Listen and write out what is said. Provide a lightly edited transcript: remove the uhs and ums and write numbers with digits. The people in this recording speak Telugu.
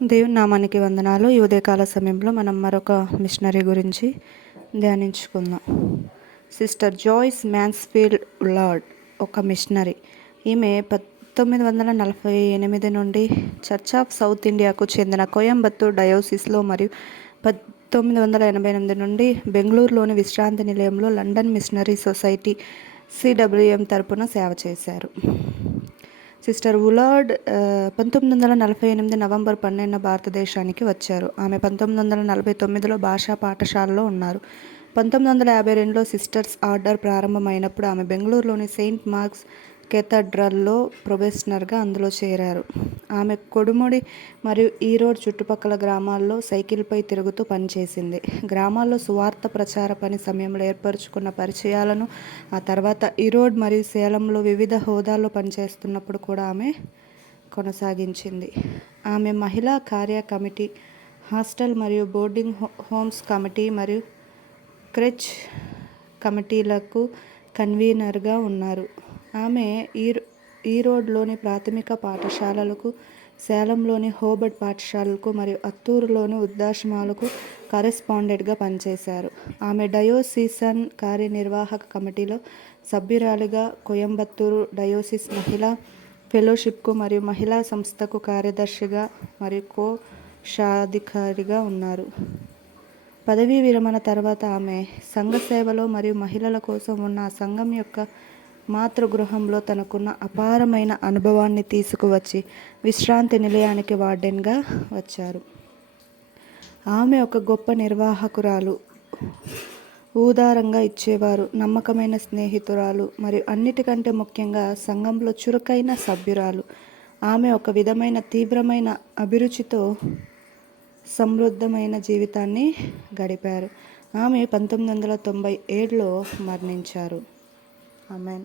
దేవుని నామానికి వందనాలు. ఈ ఉదయకాల సమయంలో మనం మరొక మిషనరీ గురించి ధ్యానించుకుందాం. సిస్టర్ జాయిస్ మ్యాన్స్ఫీల్డ్ ఉల్లార్డ్ ఒక మిషనరీ. ఈమె 1948 నుండి చర్చ్ ఆఫ్ సౌత్ ఇండియాకు చెందిన కోయంబత్తూర్ డయోసిస్లో మరియు 1988 నుండి బెంగళూరులోని విశ్రాంతి నిలయంలో లండన్ మిషనరీ సొసైటీ CWM తరపున సేవ చేశారు. సిస్టర్ ఉలార్డ్ 1948 నవంబర్ 12 భారతదేశానికి వచ్చారు. ఆమె 1949లో భాషా పాఠశాలలో ఉన్నారు. 1952లో సిస్టర్స్ ఆర్డర్ ప్రారంభమైనప్పుడు ఆమె బెంగళూరులోని సెయింట్ మార్క్స్ కేథడ్రల్లో ప్రొబేషనర్గా అందులో చేరారు. ఆమె కొడుముడి మరియు ఈరోడ్ చుట్టుపక్కల గ్రామాల్లో సైకిల్పై తిరుగుతూ పనిచేసింది. గ్రామాల్లో సువార్త ప్రచార పని సమయంలో ఏర్పరచుకున్న పరిచయాలను ఆ తర్వాత ఈరోడ్ మరియు సేలంలో వివిధ హోదాల్లో పనిచేస్తున్నప్పుడు కూడా ఆమె కొనసాగించింది. ఆమె మహిళా కార్య కమిటీ, హాస్టల్ మరియు బోర్డింగ్ హోమ్స్ కమిటీ మరియు క్రెచ్ కమిటీలకు కన్వీనర్గా ఉన్నారు. ఆమె ఈరోడ్లోని ప్రాథమిక పాఠశాలలకు, సేలంలోని హోబర్ట్ పాఠశాలలకు మరియు అత్తూరులోని వృద్ధాశ్రమాలకు కరెస్పాండెంట్గా పనిచేశారు. ఆమె డయోసిసన్ కార్యనిర్వాహక కమిటీలో సభ్యురాలిగా, కోయంబత్తూరు డయోసిస్ మహిళా ఫెలోషిప్కు మరియు మహిళా సంస్థకు కార్యదర్శిగా మరియు కోశాధికారిగా ఉన్నారు. పదవీ విరమణ తర్వాత ఆమె సంఘ సేవలో మరియు మహిళల కోసం ఉన్న ఆ సంఘం యొక్క మాతృగృహంలో తనకున్న అపారమైన అనుభవాన్ని తీసుకువచ్చి విశ్రాంతి నిలయానికి వార్డెన్గా వచ్చారు. ఆమె ఒక గొప్ప నిర్వాహకురాలు, ఉదారంగా ఇచ్చేవారు, నమ్మకమైన స్నేహితురాలు మరియు అన్నిటికంటే ముఖ్యంగా సంఘంలో చురుకైన సభ్యురాలు. ఆమె ఒక విధమైన తీవ్రమైన అభిరుచితో సమృద్ధమైన జీవితాన్ని గడిపారు. ఆమె 1997లో మరణించారు. ఆమెన్.